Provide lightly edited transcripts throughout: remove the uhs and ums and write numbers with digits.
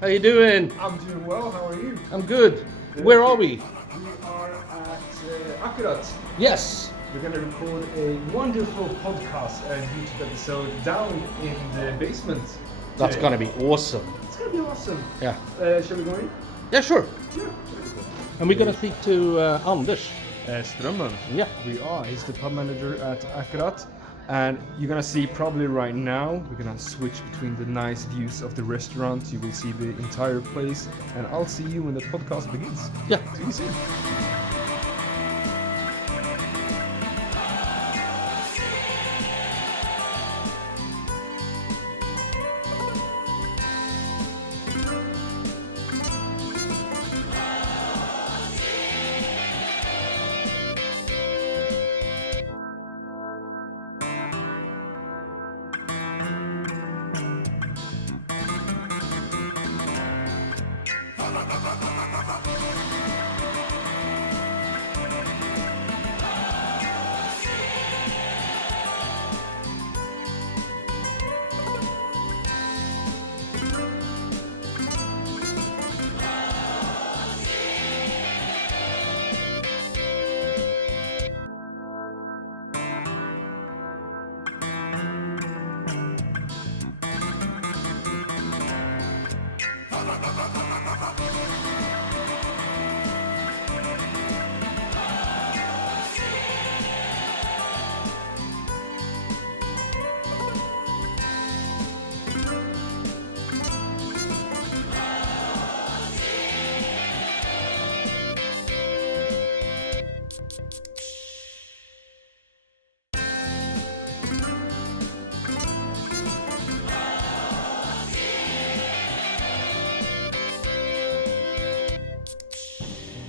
How you doing? I'm doing well, how are you? I'm good. Where are we? We are at Akkurat. Yes. We're going to record a wonderful podcast and YouTube episode down in the basement. That's today. gonna be awesome. It's going to be awesome. Yeah. Shall we go in? Yeah, sure. Yeah, let's go. And we're gonna speak to Anders. Strömmen. Yeah. We are. He's the pub manager at Akkurat. And you're gonna see probably right now, we're gonna switch between the nice views of the restaurant. You will see the entire place. And I'll see you when the podcast begins. Yeah. See you soon.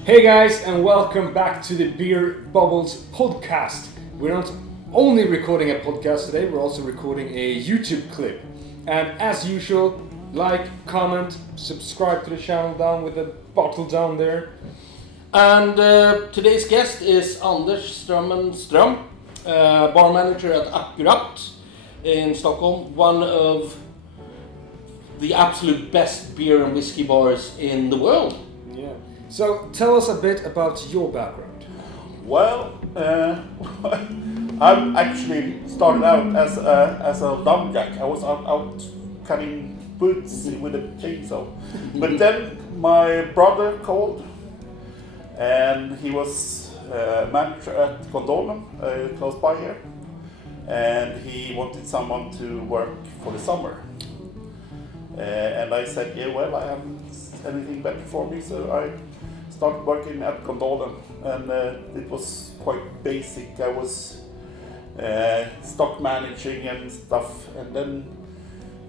Hey guys, and welcome back to the Beer Bubbles podcast. We're not only recording a podcast today, we're also recording a YouTube clip. And as usual, like, comment, subscribe to the channel down with the bottle down there. And today's guest is Anders Ström, bar manager at Akkurat in Stockholm, one of the absolute best beer and whiskey bars in the world. Yeah. So tell us a bit about your background. Well, I actually started out as a lumberjack. I was out cutting woods with a chainsaw. But then my brother called, and he was manager at Gondolen, close by here, and he wanted someone to work for the summer. And I said, yeah, well, I haven't anything better for me, so I started working at Gondolen, and it was quite basic. I was stock managing and stuff, and then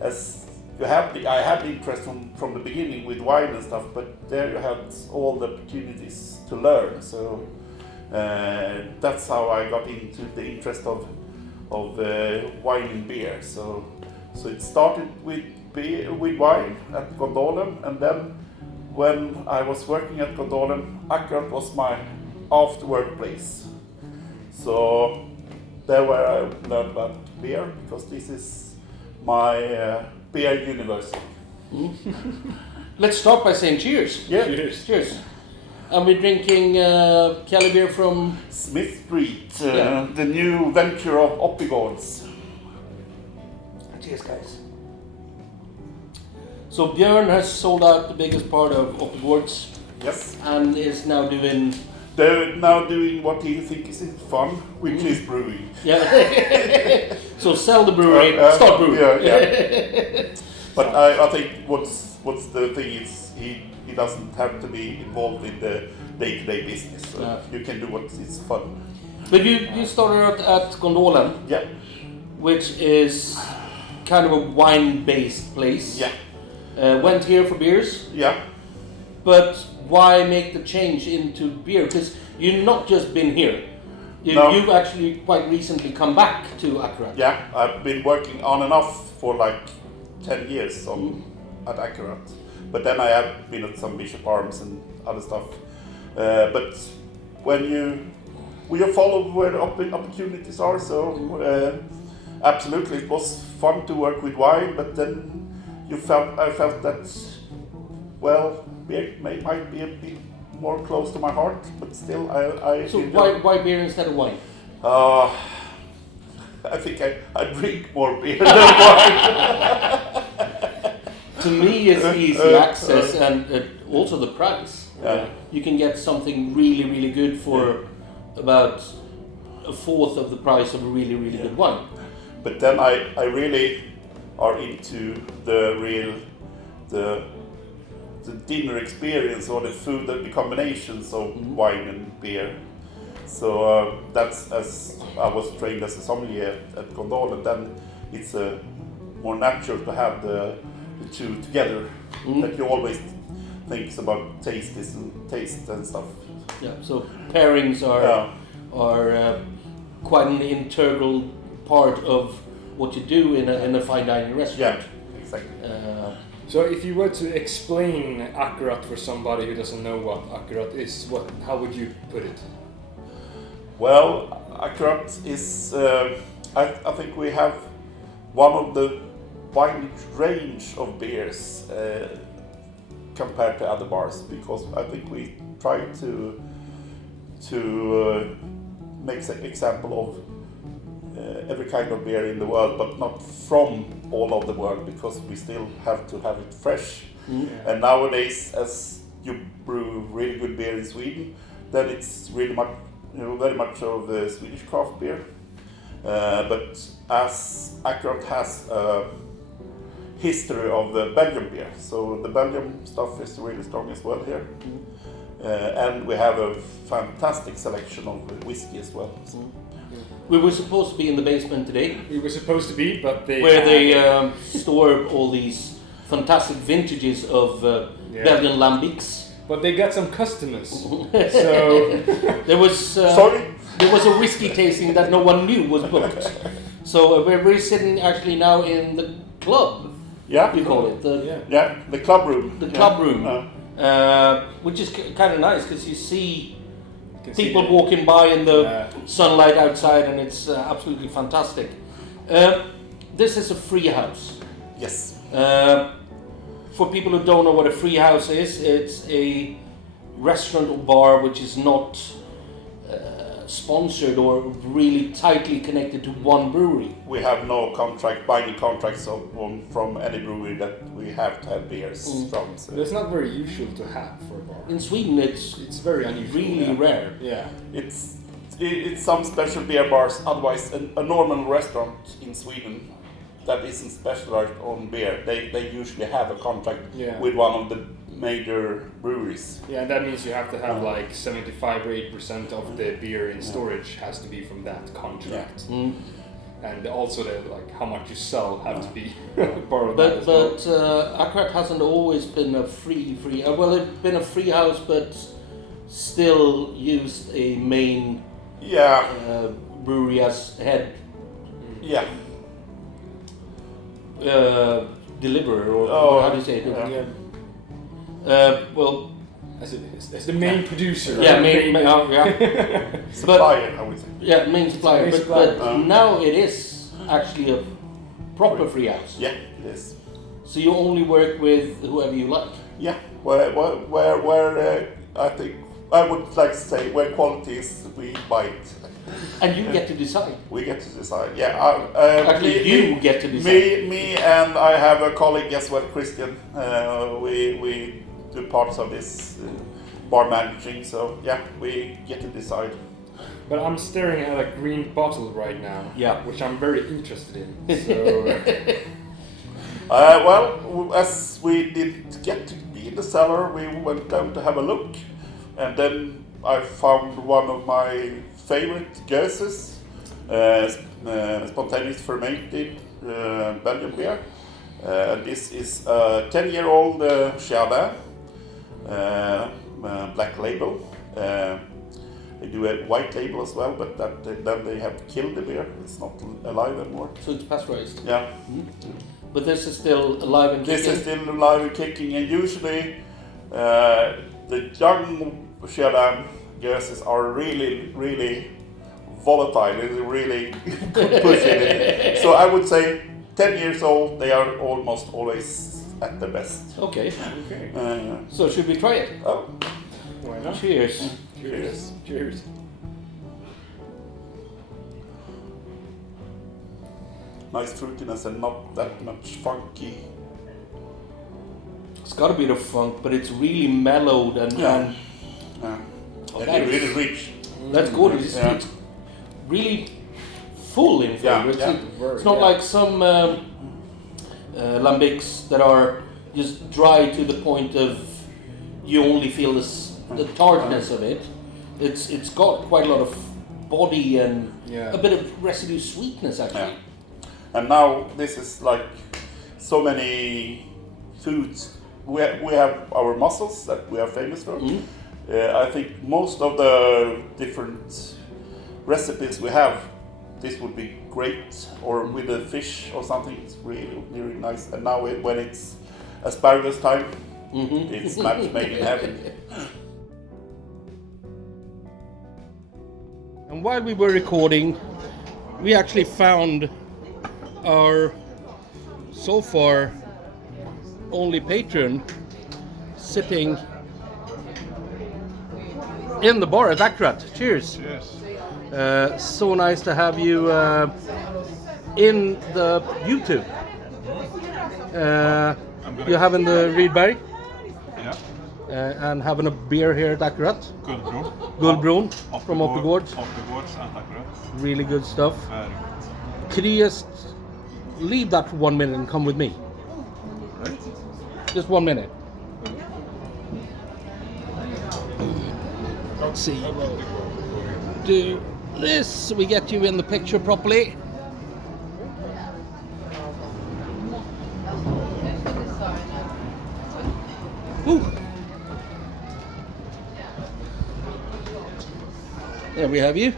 I had the interest from the beginning with wine and stuff, but there you had all the opportunities to learn. So that's how I got into the interest of wine and beer. So it started with wine at Gondolen, and then when I was working at Gondolen, Akkurat was my after-work place. So there where I learned about beer, because this is my beer university. Let's start by saying cheers. Yeah. Cheers. And we're drinking Cali beer from Smith Street, Yeah. the new venture of Oppigårds. Cheers, guys. So Björn has sold out the biggest part of Akkurat Yes. and is now doing They're now doing what he thinks is fun, which is brewing. yeah. So sell the brewery, start brewing. Yeah. But I think what's the thing is he doesn't have to be involved in the day-to-day business. So No. you can do what is fun. But you started out at Gondolen, Yeah. which is kind of a wine-based place. Yeah. Went here for beers, Yeah. but why make the change into beer? Because you've not just been here. No. You've actually quite recently come back to Akkurat. Yeah. I've been working on and off for like 10 years at Akkurat. But then I have been at some Bishop Arms and other stuff. But when you follow where the opportunities are, so absolutely it was fun to work with wine, but then I felt that well, beer might be a bit more close to my heart, but still I So enjoy. why beer instead of wine? I think I drink more beer than wine. To me, it's easy access and also the price. Yeah. You can get something really, really good for about a fourth of the price of a really, really good wine. But then I really are into the dinner experience or the food, the combinations of wine and beer. So that's, as I was trained as a sommelier at Gondol, and then it's more natural to have the two together. That you always think about taste and stuff. Yeah. So pairings are quite an integral part of what you do in a fine dining restaurant. Yeah, exactly. So if you were to explain Akkurat for somebody who doesn't know what Akkurat is, how would you put it? Well, Akkurat is, I think we have one of the widest range of beers compared to other bars, because I think we try to make an example of every kind of beer in the world, but not from all of the world, because we still have to have it fresh. And nowadays, as you brew really good beer in Sweden, then it's really much, very much of the Swedish craft beer. But as Akkurat has a history of the Belgian beer, so the Belgian stuff is really strong as well here. And we have a fantastic selection of whiskey as well. We were supposed to be in the basement today, We were supposed to be, but they store all these fantastic vintages of Belgian lambics. But they got some customers. So There was Sorry? there was a whiskey tasting that no one knew was booked. So we're sitting actually now in the club. Yeah, We call it the club room. the club room, which is kind of nice because you see people walking by in the sunlight outside, and it's absolutely fantastic. This is a free house. Yes. For people who don't know what a free house is, it's a restaurant or bar which is not sponsored or really tightly connected to one brewery. We have no binding contracts from any brewery that we have to have beers from. So. that's not very usual to have for a bar. In Sweden, it's very unusual. really rare. Yeah. It's some special beer bars. Otherwise, a normal restaurant in Sweden that isn't specialized on beer, they usually have a contract with one of the major breweries. Yeah, that means you have to have like 75 or 8% of the beer in storage has to be from that contract. And also how much you sell have to be part of that as well. But Akkurat hasn't always been a free. Well, it's been a free house, but still used a main brewery as head deliverer, or how do you say it? Well, as the main producer. Supplier, I would say. Yeah, main supplier. But now it is actually a proper free house. Yeah, it is. So you only work with whoever you like. Yeah, where I think I would like to say where quality is, we buy it. And you get to decide. We get to decide. Yeah. Actually, you get to decide. Me and I have a colleague as well, Christian. We do parts of this bar managing. So yeah, we get to decide. But I'm staring at a green bottle right now. Yeah. Which I'm very interested in. So. Well, as we didn't get to be in the cellar, we went down to have a look, and then I found one of my favorite guesses, spontaneous fermented Belgian beer. This is a 10-year-old Chardonnay, black label. They do a white label as well, but then they have killed the beer. It's not alive anymore. So it's pasteurized. Yeah. But this is still alive and kicking? This is still alive and kicking, and usually the young Chardonnay gases are really, really volatile. They really pushing it. So I would say 10 years old, they are almost always at the best. Okay. Okay. So should we try it? Oh, Why not? Cheers. cheers. Cheers. Nice fruitiness and not that much funky. It's got a bit of funk, but it's really mellowed and Yeah. Oh, And that it's is- really rich. that's good. It's, Yeah. it's really full in flavor. Yeah, It's, yeah. it's not Yeah. like some lambics that are just dry to the point of you only feel the tartness of it. It's got quite a lot of body and Yeah. a bit of residue sweetness actually. Yeah. And now this is like so many foods. We have our mussels that we are famous for. I think most of the different recipes we have, this would be great, or with a fish or something. It's really, really nice. And now when it's asparagus time, it's match made in heaven. And while we were recording, we actually found our so far only patron sitting in the bar at Akkurat. Cheers. Yes. So nice to have you in the YouTube. You're having the Rydberg Yeah. and having a beer here at Akkurat. Guldbron. Guldbron from Akkurat. Akkurat and Akkurat. Really good stuff. Very good. Could you just leave that for 1 minute and come with me? Right. Just 1 minute. Let's see. Do this so we get you in the picture properly. Whew. There we have you.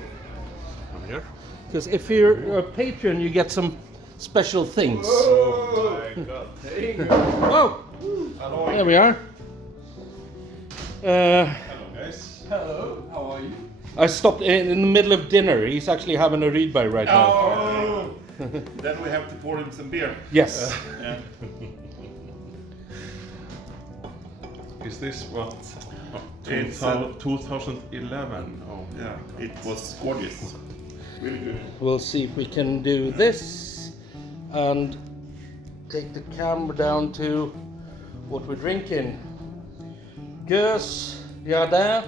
I'm here. Because if you're a patron, you get some special things. Oh my god. Whoa! Hello. There we are. Hello guys. Hello. How are you? I stopped in the middle of dinner. He's actually having a Rydberg right now. Oh. Then we have to pour him some beer. Yes. Yeah. Is this what? It's, 2011. Oh Yeah, it was gorgeous. Really good. We'll see if we can do this and take the camera down to what we're drinking. Gueuse Jardin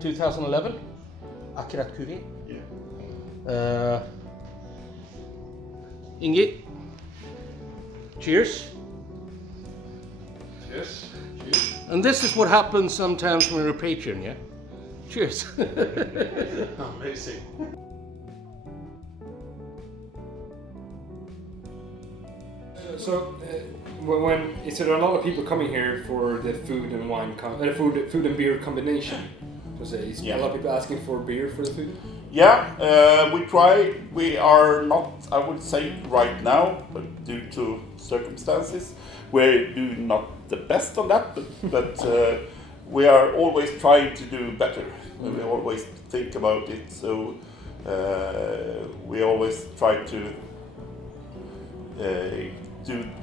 2011 Akkurat Cuvée. Yeah. Ingi, cheers. Yes. And this is what happens sometimes when you're a patron, yeah? Cheers. Amazing. So, when is there a lot of people coming here for the food and wine, food and beer combination? Is Yeah. a lot of people asking for beer for the food? Yeah, we try. We are not, I would say right now, but due to circumstances, we're doing not the best on that, but we are always trying to do better. We always think about it, so we always try to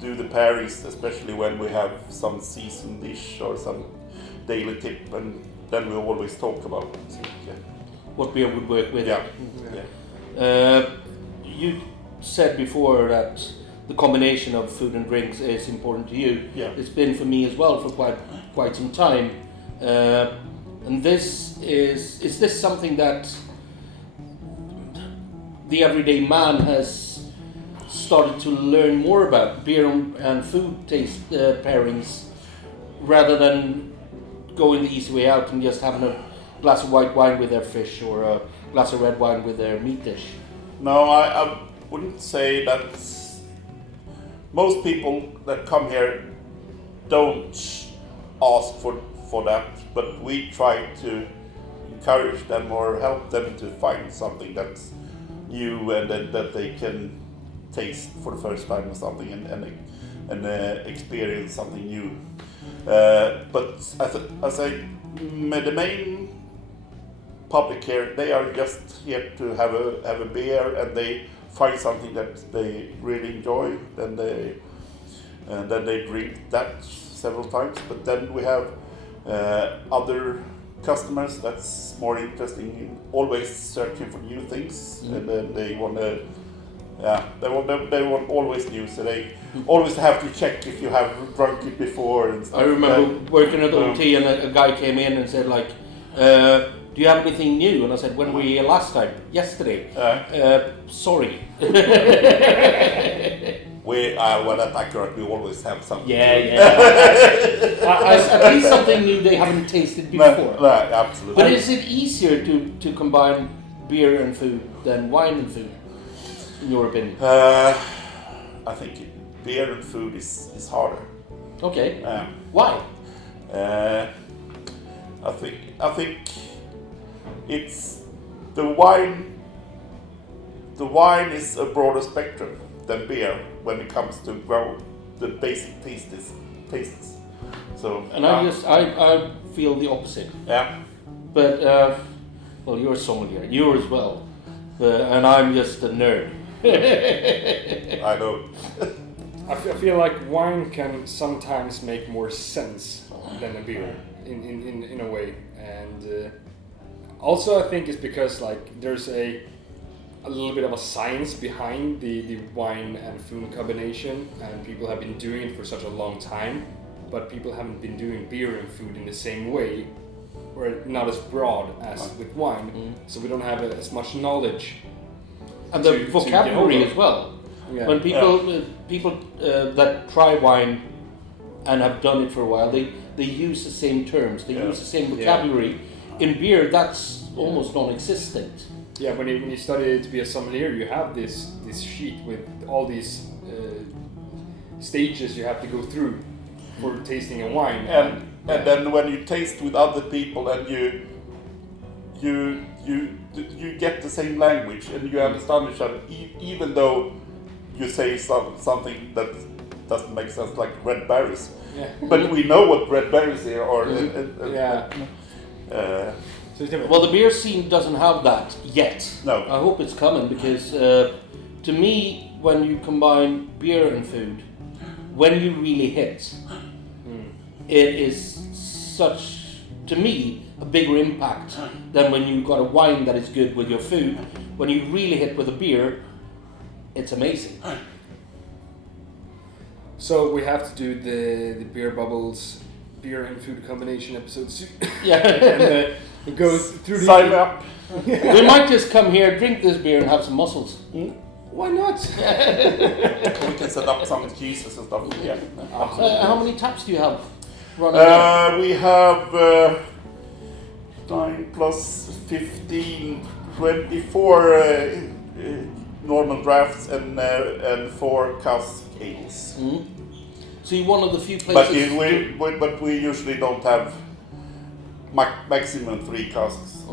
do the pairings, especially when we have some seasoned dish or some daily tip, and then we always talk about it. So, yeah. What beer would work with? Yeah. Yeah. You said before that the combination of food and drinks is important to you. Yeah. It's been for me as well for quite some time. And this is this something that the everyday man has started to learn more about beer and food taste pairings, rather than going the easy way out and just having a glass of white wine with their fish or a glass of red wine with their meat dish? No, I wouldn't say that. Most people that come here don't ask for that, but we try to encourage them or help them to find something that's new and that they can taste for the first time or something and experience something new. But as the main public here, they are just here to have a beer, and they find something that they really enjoy, then and then they drink that several times. But then we have other customers that's more interesting in always searching for new things, and then they want to. Yeah, they want always new, so they always have to check if you have drunk it before and stuff. I remember working at OT and a guy came in and said like, do you have anything new? And I said, when were you here last time? Yesterday. Sorry. Well, at Akkurat we always have something. Yeah. At least something new they haven't tasted before. No, absolutely. But is it easier to combine beer and food than wine and food, in your opinion? I think beer and food is harder. Okay. Why? I think it's the wine. The wine is a broader spectrum than beer when it comes to the basic tastes. So. And I feel the opposite. Yeah. But well, you're a sommelier. You as well. And I'm just a nerd. I know. I feel like wine can sometimes make more sense than a beer in a way, and also I think it's because like there's a little bit of a science behind the wine and food combination, and people have been doing it for such a long time, but people haven't been doing beer and food in the same way, or not as broad as with wine, so we don't have as much knowledge. And the vocabulary as well. Yeah. When people that try wine and have done it for a while, they use the same terms, they use the same vocabulary. In beer, that's almost non-existent. Yeah, when you study to be a sommelier, you have this sheet with all these stages you have to go through for tasting a wine. And then when you taste with other people and you get the same language and you understand each other, even though you say something that doesn't make sense, like red berries. Yeah. But we know what red berries are. Or Well, the beer scene doesn't have that yet. No. I hope it's coming because to me, when you combine beer and food, when you really hit, it is such, to me, a bigger impact than when you've got a wine that is good with your food. When you really hit with a beer, it's amazing. So we have to do the beer bubbles, beer and food combination episode soon. Yeah. And it goes through the... Sign up. We might just come here, drink this beer and have some mussels. Why not? We can set up some cheeses and stuff. Yeah. How many taps do you have running? We have 9 plus 15, 24 normal drafts and 4 cask ales. So you're one of the few places. But we usually don't have maximum 3 casks.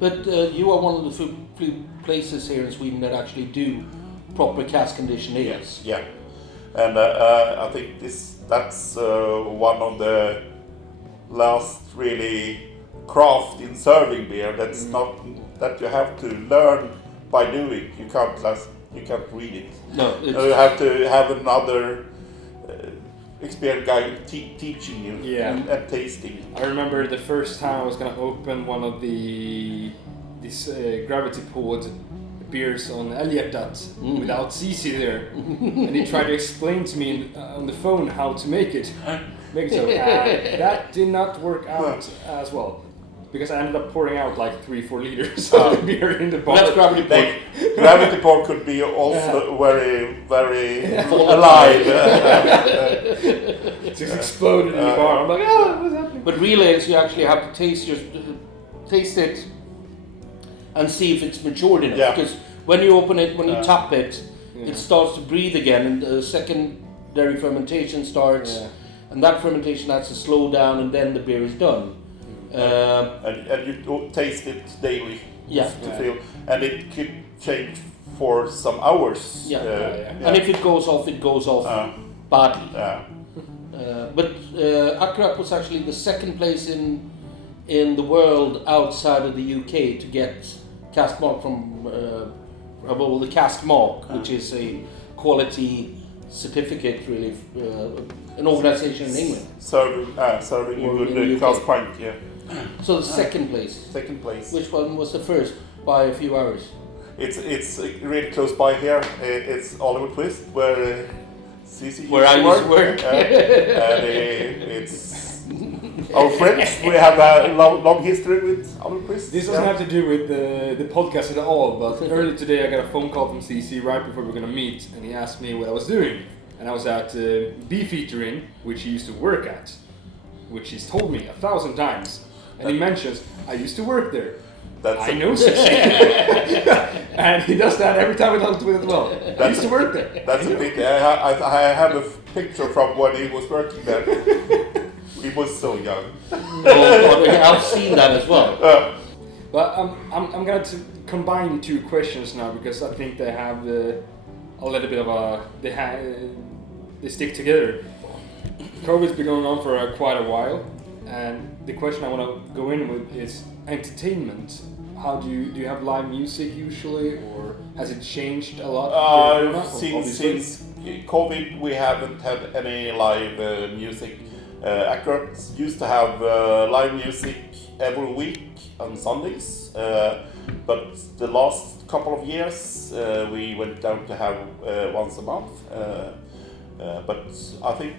But you are one of the few places here in Sweden that actually do proper cask condition ales. Yeah, and I think that's one of the last really craft in serving beer. That's not that you have to learn by doing. You can't read it. No, you have to have another experienced guy teaching you and tasting. I remember the first time I was gonna open one of these gravity poured beers on Älghjärtat without CC there, and he tried to explain to me on the phone how to make it. That did not work out as well. Because I ended up pouring out like 3-4 liters of beer in the bottle. That's gravity pour. Gravity pour could be also very, very alive. It just exploded in the bar. I'm like, what's happening? But relays, you actually have to taste it and see if it's matured enough. Yeah. Because when you open it, when you tap it, it starts to breathe again, and the secondary fermentation starts, and that fermentation has to slow down, and then the beer is done. And you taste it daily to feel, and it could change for some hours. And if it goes off badly. But Akkurat was actually the second place in the world outside of the UK to get cask mark from the cask mark, which is a quality certificate, really, an organization in England. Serving Or a in good UK. cast pint, yeah. So the second place. Second place. Which one was the first by a few hours? It's really close by here. It's Oliver Twist, where CC Where I used to work. And it's our friends. We have a long history with Oliver Twist. This doesn't have to do with the podcast at all, but earlier today I got a phone call from CC right before we were going to meet, and he asked me what I was doing. And I was at Beefeaterin, which he used to work at, which he's told me 1,000 times. And he mentions, I used to work there. I know CC. And he does that every time we talk to him as well. I used to work there. That's a big. I have a picture from when he was working there. He was so young. I've seen that as well. But I'm going to combine two questions now because I think they have a little bit of a they stick together. COVID's been going on for quite a while, and the question I want to go in with is entertainment. How do you have live music usually, or has it changed a lot? Since COVID, we haven't had any live music. Akkurat used to have live music every week on Sundays, but the last couple of years we went down to have once a month. But I think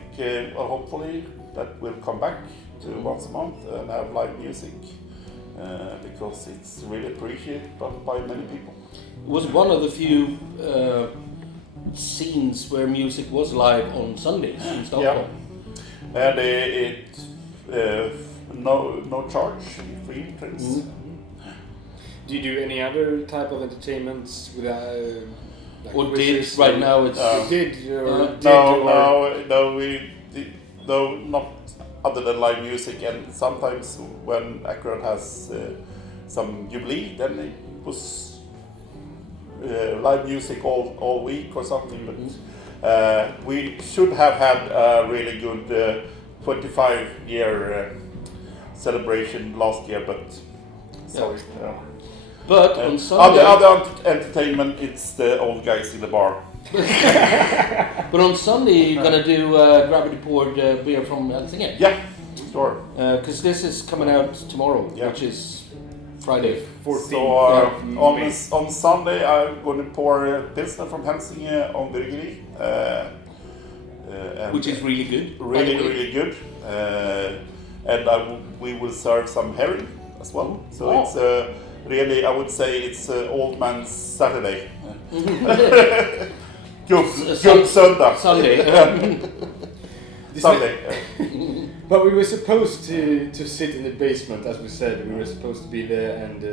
hopefully that will come back to once a month and have live music because it's really appreciated by many people. It was one of the few scenes where music was live on Sundays in Stockholm. Yeah. And no charge, free entrance. Mm-hmm. Do you do any other type of entertainments without? Like Or quizzes did right or- now? It's No, not other than live music. And sometimes when Akkurat has some jubilee, then it was live music all week or something. But we should have had a really good 25-year celebration last year, but sorry. But on Sunday, other entertainment, it's the old guys in the bar. but on Sunday you're gonna do gravity poured beer from Helsingin. Yeah, sure. Because this is coming out tomorrow, which is Friday. 14th. So on Sunday I'm going to pour Pilsner from Helsingin on brewery. Which is really good. Really good. And we will serve some herring as well. So it's really, I would say it's old man's Saturday. Good Sunday. Sunday. But we were supposed to sit in the basement, as we said. We were supposed to be there and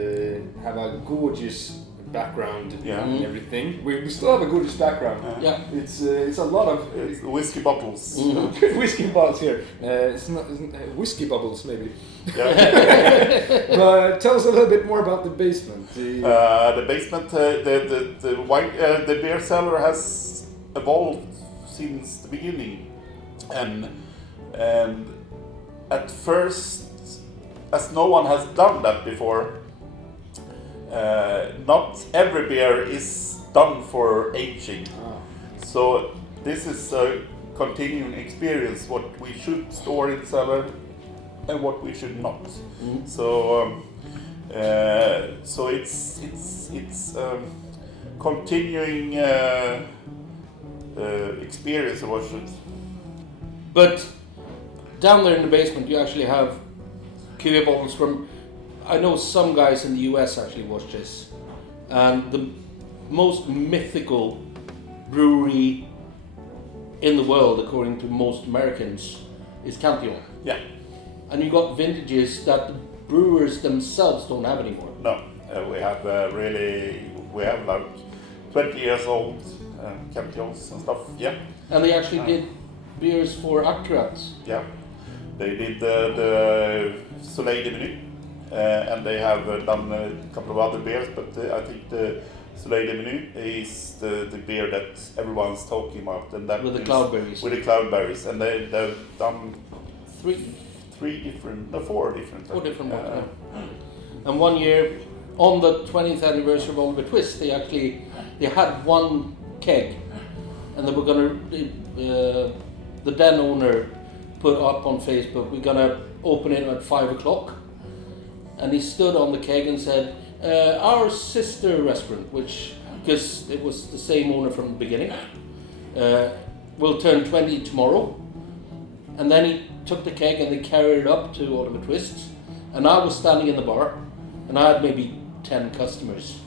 have a gorgeous background and everything. We still have a gorgeous background. Yeah. It's a lot of It's whiskey bottles. whiskey bottles here. It's not whiskey bubbles maybe. Yeah. But tell us a little bit more about the basement. The basement, the beer cellar has evolved since the beginning, and at first, as no one has done that before, not every beer is done for aging. So this is a continuing experience, what we should store in the cellar and what we should not. So it's continuing experience of what should. But down there in the basement, you actually have QA bottles from. I know some guys in the US actually watch this, and the most mythical brewery in the world, according to most Americans, is Cantillon. Yeah. And you got vintages that the brewers themselves don't have anymore. No, we have like 20 years old Cantillons and stuff. Yeah. And they actually did beers for Akkurat. Yeah. They did the Soleil de Menu, and they have done a couple of other beers, but I think the Soleil de Menu is the beer that everyone's talking about, and that With the is cloudberries. With the cloudberries, and they've done four different. Four different ones. Yeah. And one year, on the 20th anniversary of Oliver Twist, they had one keg and they were gonna. The den owner put up on Facebook, "We're gonna open it at 5 o'clock," and he stood on the keg and said, "Our sister restaurant, which because it was the same owner from the beginning, will turn 20 tomorrow." And then he took the keg and they carried it up to Oliver Twist, and I was standing in the bar, and I had maybe 10 customers.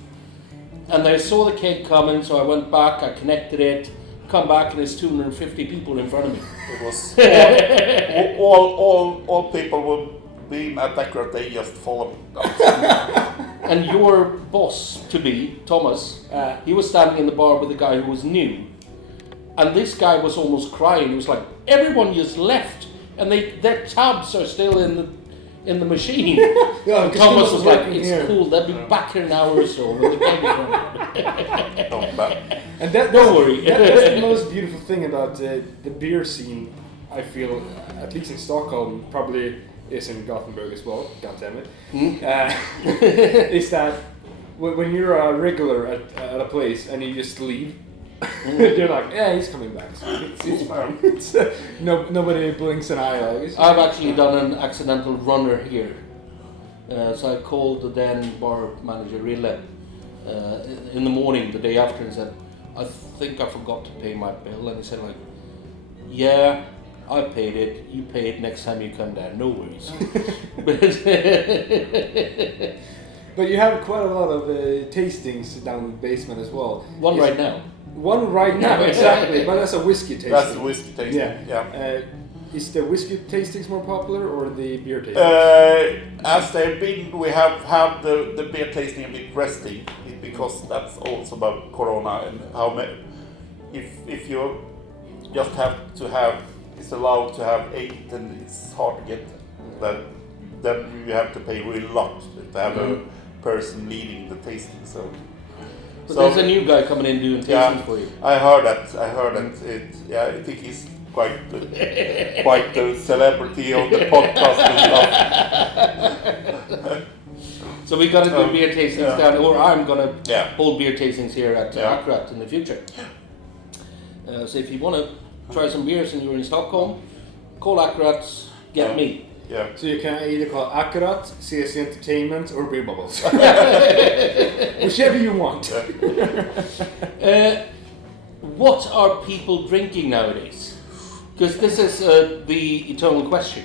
And I saw the keg coming, so I went back, I connected it, come back, and there's 250 people in front of me. It was all people were being at Akkurat, they just followed. And your boss to be, Thomas, he was standing in the bar with a guy who was new. And this guy was almost crying. He was like, "Everyone just left, and their tabs are still in the machine." Yeah, And Thomas was like, "It's here. cool. They'll be back in an hour or so when the keg is running." And Don't worry. That's the most beautiful thing about the beer scene, I feel, at least in Stockholm, probably is in Gothenburg as well, god damn it, is that when you're a regular at a place and you just leave, they're like, "Yeah, he's coming back, so it's fine." Nobody blinks an eye. I've actually done an accidental runner here. So I called the then bar manager, Rille, in the morning, the day after, and said, "I think I forgot to pay my bill." And he said, like, "Yeah, I paid it. You pay it next time you come down. No worries." But you have quite a lot of tastings down in the basement as well. One right now. One right now, exactly. But that's a whiskey tasting. That's the whiskey tasting. Yeah. Is the whiskey tastings more popular or the beer tastings? As they've been, we have had the beer tasting a bit resting because that's also about Corona and how many. If you just have to have, it's allowed to have 8, and it's hard to get that. Then you have to pay really lot to have a person leading the tasting. But there's a new guy coming in doing tastings for you. I heard that. I think he's quite the celebrity on the podcast and stuff. So we got to do beer tastings down, or I'm gonna Yeah. hold beer tastings here at Yeah. Akkurat in the future. So if you want to try some beers and you're in Stockholm, call Akkurat, get me. Yeah. So you can either call Akkurat, CSC Entertainment, or Beer Bubbles. Whichever you want. What are people drinking nowadays? Because this is the eternal question.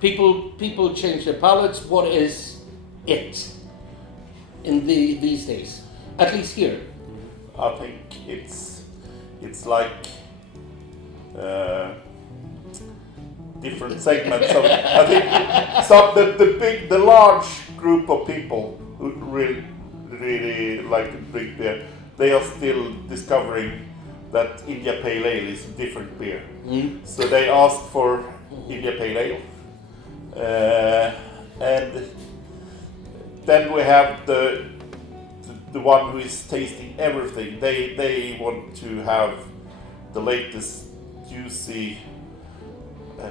People change their palates. What is it in these days? At least here. I think it's like different segments. So I think the large group of people who really like to drink beer, they are still discovering that India Pale Ale is a different beer. So they ask for India Pale Ale, and then we have the one who is tasting everything. They want to have the latest juicy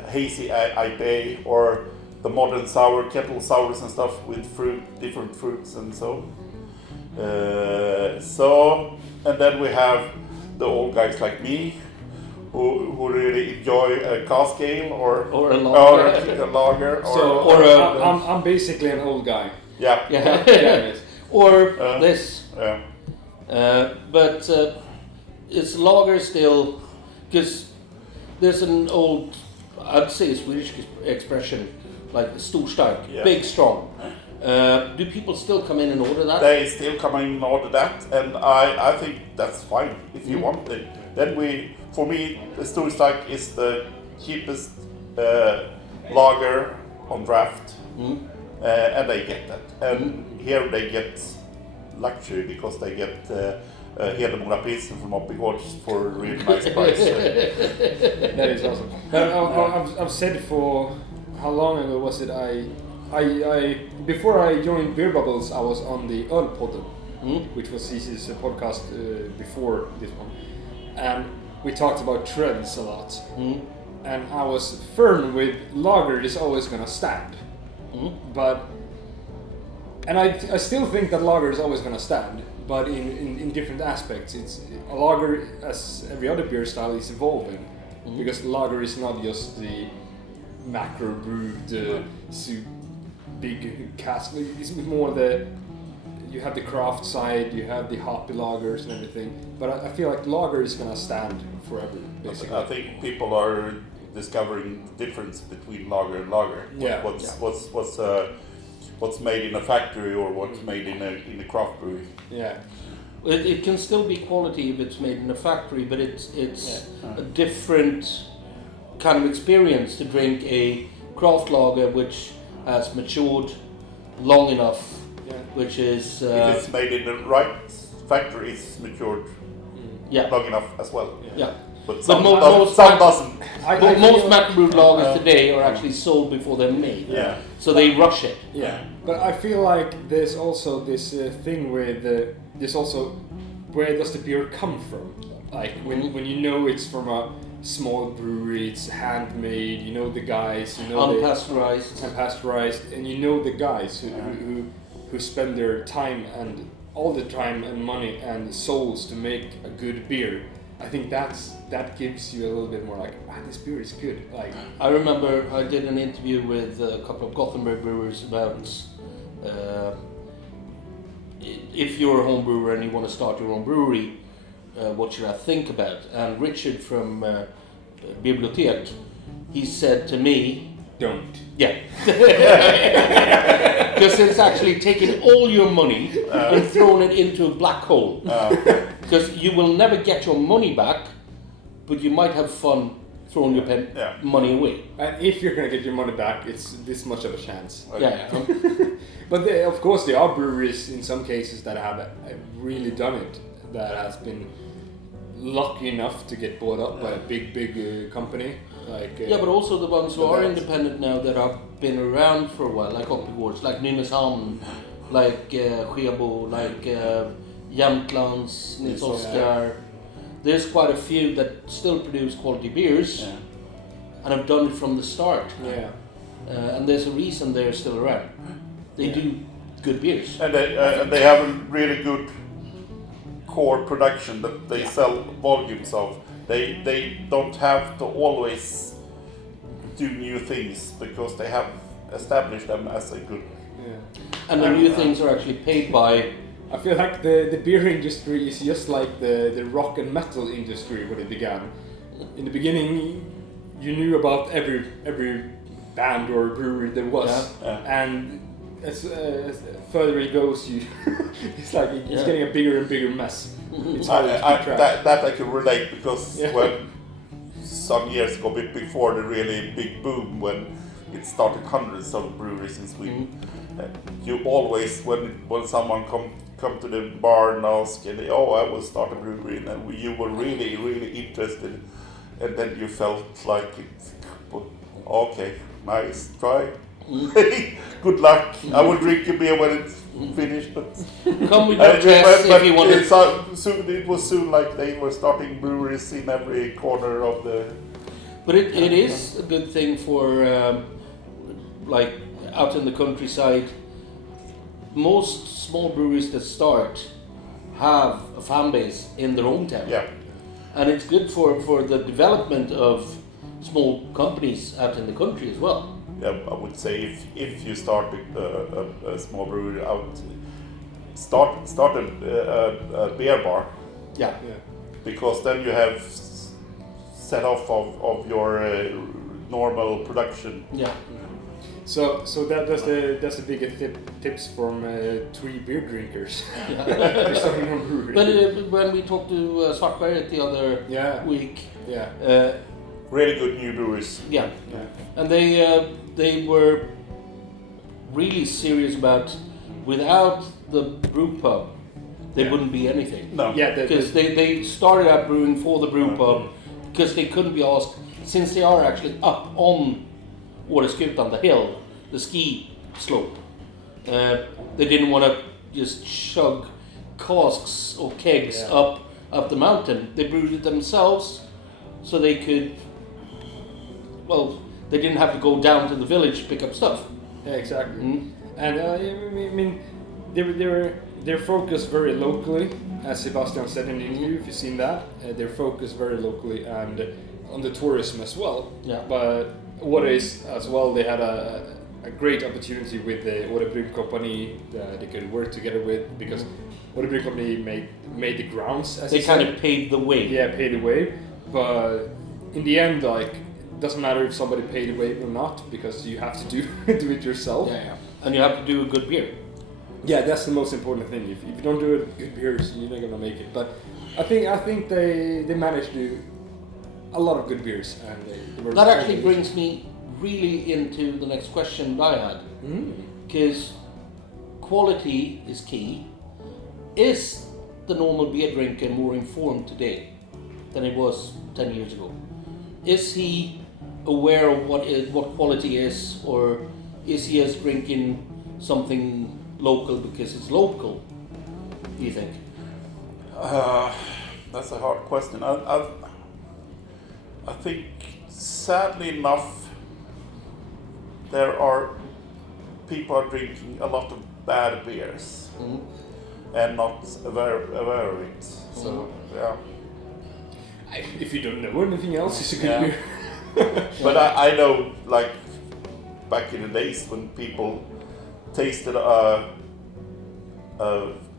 hazy IPA or the modern sour, kettle sours and stuff with different fruits and so. And then we have the old guys like me who really enjoy a cask ale or a lager. a lager I'm basically an old guy. yeah. Yeah. Or this. Yeah. But it's lager still, because there's an old, I'd say, Swedish expression like storstark, big, strong. Do people still come in and order that? They still come in and order that, and I think that's fine if you want it. Then for me, the Storstark is the cheapest lager on draft, and they get that. And here they get luxury because they get Hedemora Pilsen from Oppigårds for a really nice price. That is awesome. I've said for how long ago was it? I before I joined Beer Bubbles, I was on the Ölpodden, which was Cice's podcast before this one, and we talked about trends a lot. And I was firm with lager is always gonna stand, and I still think that lager is always gonna stand, but in different aspects. It's a lager, as every other beer style, is evolving, because lager is not just the macro brewed big cask. It's more you have the craft side, you have the hoppy lagers and everything. But I feel like lager is gonna stand forever, basically. I think people are discovering the difference between lager and lager. Yeah. What's made in a factory or what's made in a craft brewery. Yeah. It can still be quality if it's made in a factory, but it's a different kind of experience to drink a craft lager which has matured long enough, which is if it's made in the right factory, it's matured long enough as well. Yeah. But some most doesn't. Most macro-brewed lagers today are actually sold before they're made. Yeah. So they rush it. Yeah. But I feel like there's also this thing with there's also where does the beer come from? Like when you know it's from a small brewery, it's handmade. You know the guys. You know unpasteurized, and you know the guys who spend their time and all the time and money and souls to make a good beer. I think that gives you a little bit more like, this beer is good. Like I remember I did an interview with a couple of Gothenburg brewers about if you're a home brewer and you want to start your own brewery, what should I think about? And Richard from Bibliotek, he said to me, don't. Yeah. Because it's actually taking all your money and thrown it into a black hole. Because you will never get your money back, but you might have fun throwing your money away. And if you're going to get your money back, it's this much of a chance. Yeah. But of course there are breweries in some cases that have really done it, that has been lucky enough to get bought up by a big company. Like, but also the ones who are independent now that have been around for a while, like Akkurat, like Nynäshamn, like Skebo, like Jämtlands, Nils Oskar. There's quite a few that still produce quality beers and have done it from the start. Yeah. And there's a reason they're still around. They do good beers. And they have a really good core production that they sell volumes of. They don't have to always do new things because they have established them as a good. Yeah. And the new things are actually paid by. I feel like the beer industry is just like the rock and metal industry when it began. In the beginning, you knew about every band or brewery there was, and as further it goes, it's like it's getting a bigger and bigger mess. It's hard to keep track. That I can relate because when some years ago, before the really big boom, when it started hundreds of breweries in Sweden, you always when someone come to the bar and ask, I will start a brewery, and you were really interested, and then you felt like okay, nice try. Good luck. I will drink a beer when it's finished, but come with your chest if you want it was soon like they were starting breweries in every corner of the. But it is a good thing for like out in the countryside. Most small breweries that start have a fan base in their own town. Yeah. And it's good for the development of small companies out in the country as well. Yeah, I would say if you start a small brewery out, start a beer bar. Yeah. Because then you have set off of your normal production. Yeah. So that's the biggest tips from 3 beer drinkers. Starting a brewery. But when we talked to Svartberget the other week, really good new breweries. Yeah. And they were really serious about without the brew pub, they wouldn't be anything. No. Yeah. Because they started out brewing for the brew pub because they couldn't be asked, since they are actually up on Åreskutan, the hill, the ski slope. They didn't want to just chug casks or kegs up the mountain. They brewed it themselves, so they could. Well, they didn't have to go down to the village to pick up stuff. Yeah, exactly. And I mean, they were they're focused very locally, as Sebastian said in the interview. If you've seen that, they're focused very locally and on the tourism as well. Yeah. But what is as well, they had a great opportunity with the Årebryg company that they could work together with, because Årebryg company made the grounds. As They kind of paved the way. Yeah, paid the way. But in the end, like, doesn't matter if somebody paid the way or not, because you have to do it yourself. Yeah. And you have to do a good beer. Yeah, that's the most important thing. If you don't do it good beers, you're not gonna make it. But I think they managed to do a lot of good beers, and they were That actually brings me really into the next question that I had, because quality is key. Is the normal beer drinker more informed today than he was 10 years ago? Is he aware of what quality is, or is he just drinking something local because it's local, do you think? That's a hard question. I think, sadly enough, there are people are drinking a lot of bad beers and not aware of it. So yeah. If you don't know anything else, it's a good Yeah. beer. But I know, like, back in the days when people tasted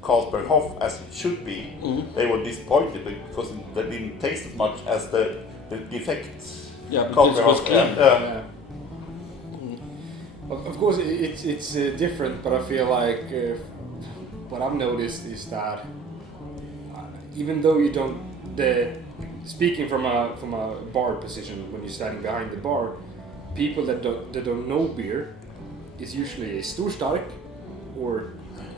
Carlsberg Hoff as it should be, they were disappointed because they didn't taste as much as the defect. Yeah, because it was clean. Yeah. Of course, it's different, but I feel like what I've noticed is that even though you don't, speaking from a bar position, when you're standing behind the bar, people that don't know beer, is usually a storstark or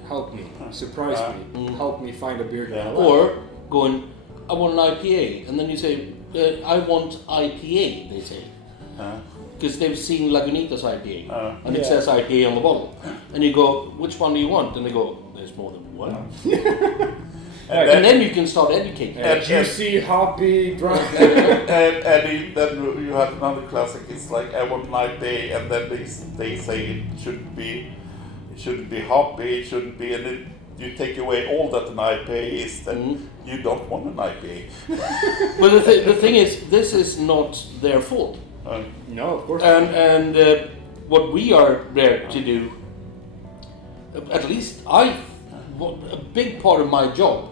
help me, surprise me, help me find a beer that I like. Or going, I want an IPA, and then you say, I want IPA, they say. Because they've seen Lagunitas IPA, and it says IPA on the bottle. And you go, which one do you want? And they go, there's more than one. And then you can start educating. Juicy, hoppy, drunk. and then you have another classic. It's like, I want an IPA, and then they say it shouldn't be hoppy, it shouldn't be, and then you take away all that an IPA is, then you don't want an IPA. Well, the thing is, this is not their fault. No, of course. And what we are there to do, at least a big part of my job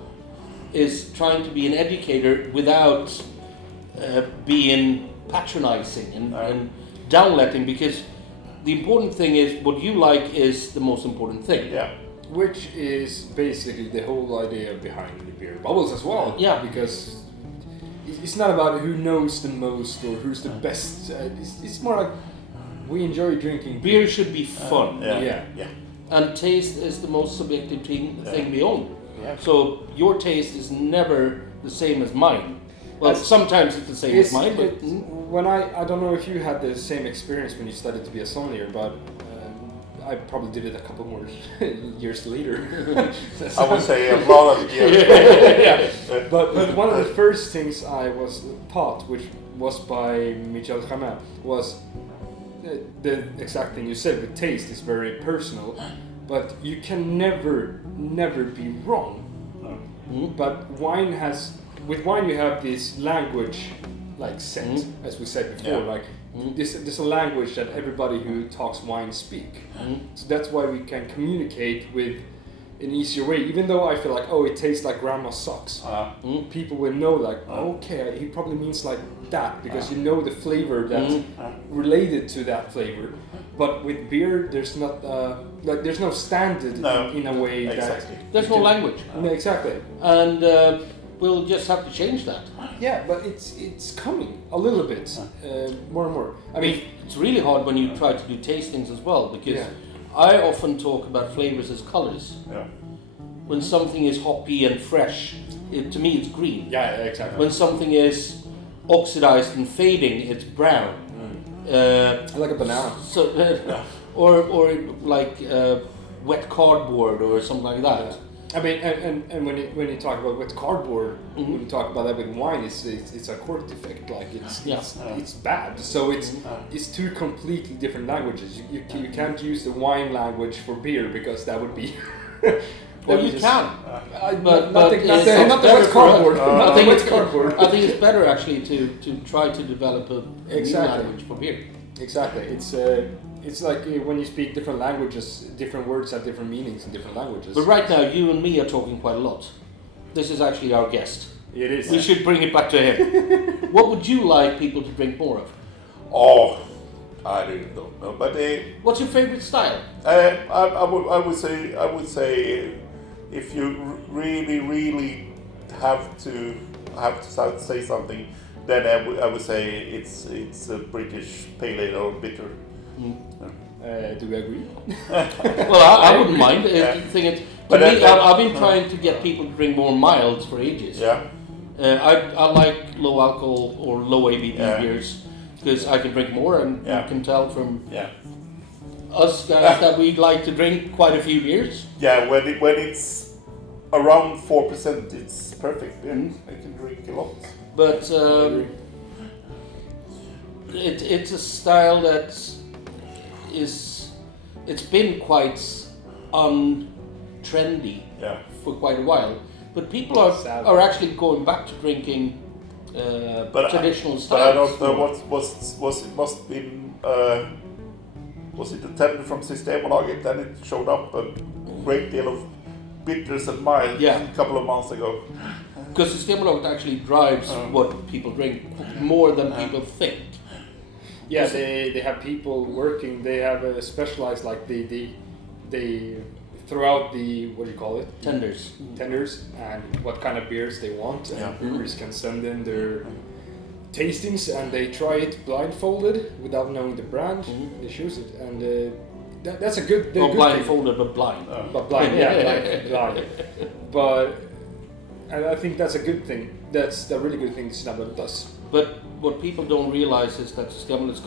is trying to be an educator without being patronizing and downletting, because the important thing is what you like is the most important thing. Yeah. Which is basically the whole idea behind the beer bubbles as well. Yeah. Because it's not about who knows the most or who's the best. It's more like we enjoy drinking Beer should be fun. Yeah. And taste is the most subjective thing we own. Yeah. So your taste is never the same as mine. Well, sometimes it's the same as mine, but when I don't know if you had the same experience when you studied to be a sommelier, but I probably did it a couple more years later. I would say a lot of years. But one of the first things I was taught, which was by Michel Jamin, was the exact thing you said. The taste is very personal, but you can never be wrong. But with wine you have this language like set, as we said before, like there's a language that everybody who talks wine speak. So that's why we can communicate with an easier way, even though I feel like, oh, it tastes like grandma's socks. People will know, like, okay, he probably means like that, because you know the flavor that's related to that flavor. But with beer, there's not like there's no standard in a way that there's no language. No, exactly. And we'll just have to change that. Yeah, but it's coming a little bit more and more. I mean, it's really hard when you try to do tastings as well, because I often talk about flavors as colors. Yeah. When something is hoppy and fresh, to me it's green. Yeah, exactly. When something is oxidized and fading, it's brown. I like a banana. So, or like wet cardboard or something like that. Yeah. I mean, and when you talk about wet cardboard, when you talk about that with wine, it's a cork defect. Like it's bad. So it's two completely different languages. You can't use the wine language for beer, because that would be Well, you can. But not it's the better wet for cardboard. us. Not I the think wet it's cardboard. I think it's better actually to try to develop a new language for beer. Exactly. It's like when you speak different languages, different words have different meanings in different languages. But right now, you and me are talking quite a lot. This is actually our guest. It is. We should bring it back to him. What would you like people to drink more of? Oh, I don't know. But What's your favorite style? I would say if you really have to say something, then I would say it's a British pale ale or bitter. Do we agree? Well, I wouldn't mind. The thing is, But me, then- I've been trying to get people to drink more milds for ages. Yeah. I like low alcohol or low ABV beers because I can drink more, and you can tell from us guys that we like to drink quite a few beers. Yeah, when it's around 4%, it's perfect. Yeah, I can drink a lot. But it's a style that it's been quite untrendy for quite a while. But people are actually going back to drinking traditional styles. But I don't know it must been was it a tender from Systembolaget, and it showed up a great deal of bitters and milds a couple of months ago. Because Systembolaget actually drives what people drink more than people think. Yeah, they have people working. They have a specialized like they throughout the what do you call it? Tenders and what kind of beers they want. And breweries can send in their tastings and they try it blindfolded without knowing the brand. They choose it and that's a good. Not good blindfolded, but blind. But blind, yeah, blind. But I think that's a good thing. That's a really good thing Systembolaget does. But what people don't realize is that Systembolaget's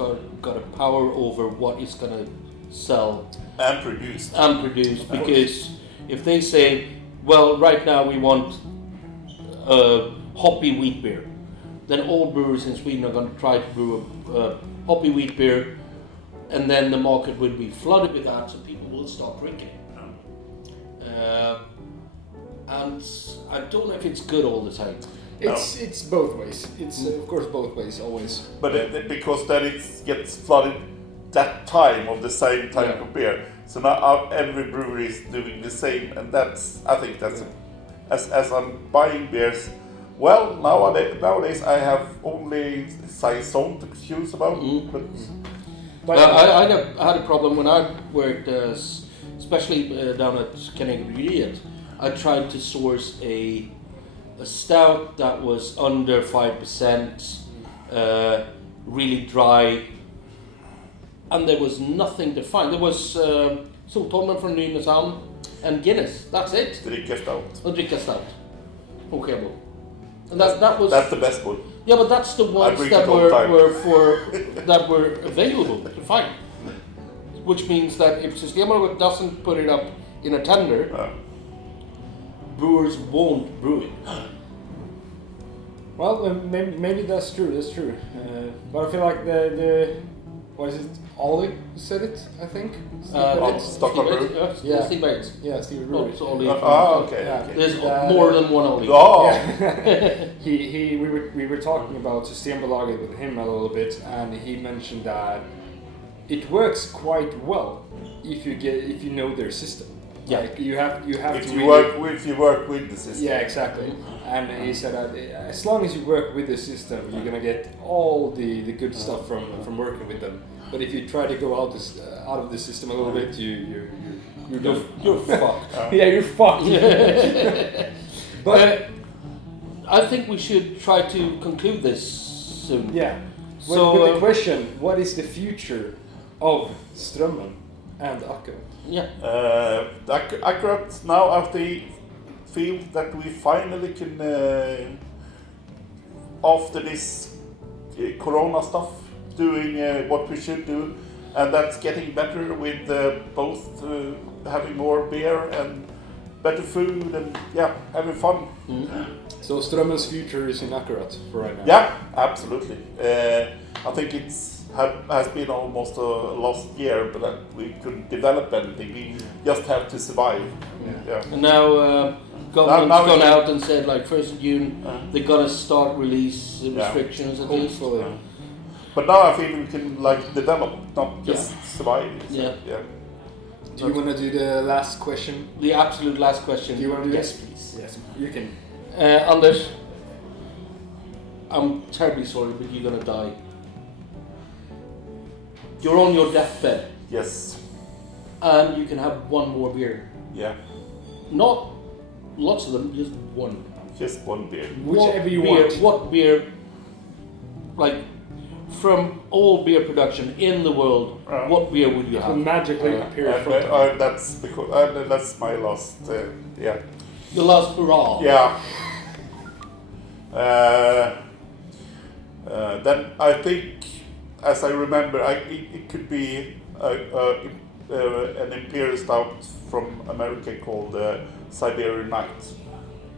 got a power over what is going to sell and produce. Because if they say, well, right now we want hoppy wheat beer, then all brewers in Sweden are going to try to brew a hoppy wheat beer, and then the market will be flooded with that, so people will start drinking it. And I don't know if it's good all the time. It's both ways. It's of course both ways always. But because then it gets flooded that time of the same type of beer. So now every brewery is doing the same, and I think that's as I'm buying beers. Well, nowadays I have only Saison to choose about. But I had a problem when I worked, especially down at Carnegie. I tried to source a stout that was under 5%, really dry, and there was nothing to find. There was Soltormen from Nynäshamn and Guinness. That's it. Dricka stout. Och dricka stout. Okay, well. And that was. That's the best one. Yeah, but that's the ones that were available to find. Which means that if Systembolaget doesn't put it up in a tender, brewers won't brew it. well, maybe that's true. That's true. But I feel like the what is it? Ollie said it. I think. Stockholm Brew. Yeah, Steve Bates. Yeah, Steve Brewery. Not Ollie. Okay. Yeah. Okay. There's more than one Ollie. Oh. Yeah. we were talking about Systembolaget with him a little bit, and he mentioned that it works quite well if you know their system. Yeah. Like you have If to you really work with the system. Yeah, exactly. And he said that as long as you work with the system, you're gonna get all the good stuff from working with them. But if you try to go out of the system a little bit, you're fucked. Yeah, you're fucked. But I think we should try to conclude this soon. yeah. So, with the question, what is the future of Strömmen and Akkurat? Yeah. Akkurat now after feel that we finally can after this corona stuff doing what we should do, and that's getting better with both having more beer and better food and having fun. So Strömmen's future is in Akkurat for right now. Yeah, absolutely. I think it's has been almost a lost year, but that we couldn't develop anything. We just have to survive. Yeah. And now government's Now gone out and said like 1st of June they're gonna start release restrictions at least. Hopefully. But now I feel we can like develop, not just survive. So, Yeah. Do you want to do the last question? The absolute last question. Do you want to do Yes, this? please. Yes, you can. Anders, I'm terribly sorry, but you're gonna die. You're on your deathbed, Yes. and you can have one more beer. Yeah. Not lots of them, just one. Just one beer. Whichever you beer, want. What beer, like, from all beer production in the world, what beer would you It will have? magically appear in front of you. That's because that's my last. Yeah. Your last hurrah. Yeah. Then I think, as I remember, it could be an imperial stout from America called Siberian Night.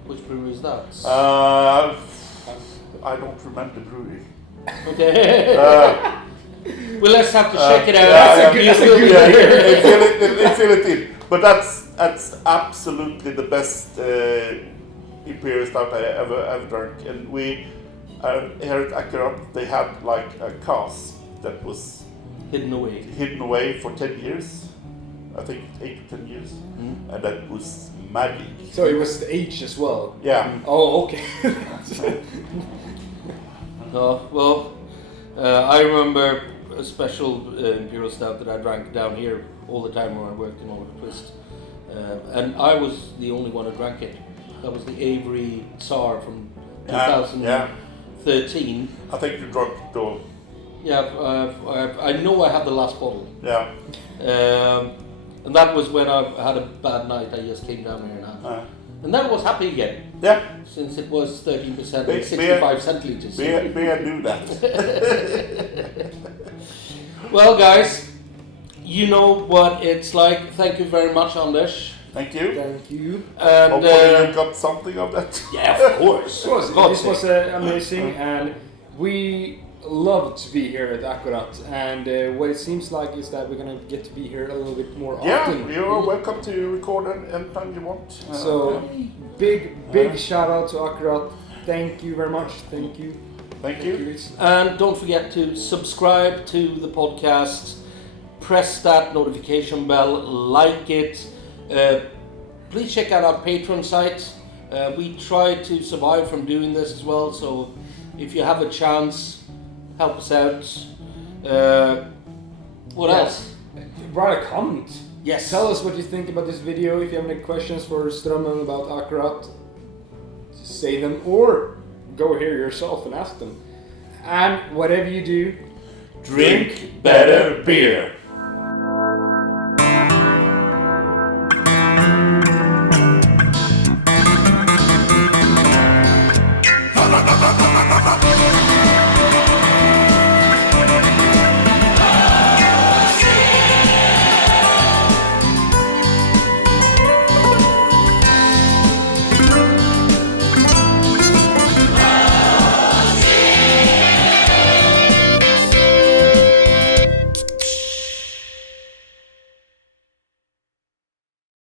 Which brewery is that? I don't remember the brewery. Okay. Well, let's have to check it out. Yeah, That's a good beer. they fill it in. But that's absolutely the best imperial stout I ever drank. And we here at Akkurat, they had like a cask that was Hidden away. for 10 years. I think 8 to 10 years, and that was magic. So it was the age as well. Yeah. Oh, okay. Well, I remember a special imperial stout that I drank down here all the time when I worked in Oliver Twist, and I was the only one who drank it. That was the Avery Tsar from 2013. I think you drank it all. Yeah, I know I had the last bottle. Yeah. And that was when I had a bad night. I just came down here and had. And then I was happy again. Yeah. Since it was 13% Beer- and 65 centiliters. Beer knew that. Well, guys, you know what it's like. Thank you very much, Anders. Thank you. Thank you. And Hopefully you got something of that. yeah, of course. This was amazing, and we love to be here at Akkurat. And what it seems like is that we're gonna get to be here a little bit more Yeah, often. you're welcome to record anytime you want. So big shout out to Akkurat. Thank you very much. Thank you. Thank you. And don't forget to subscribe to the podcast. Press that notification bell. Like it. Please check out our Patron site. We try to survive from doing this as well. So if you have a chance, help us out. What else? Write a comment. Yes. Tell us what you think about this video. If you have any questions for Strömmen about Akkurat, say them or go here yourself and ask them. And whatever you do, Drink better beer.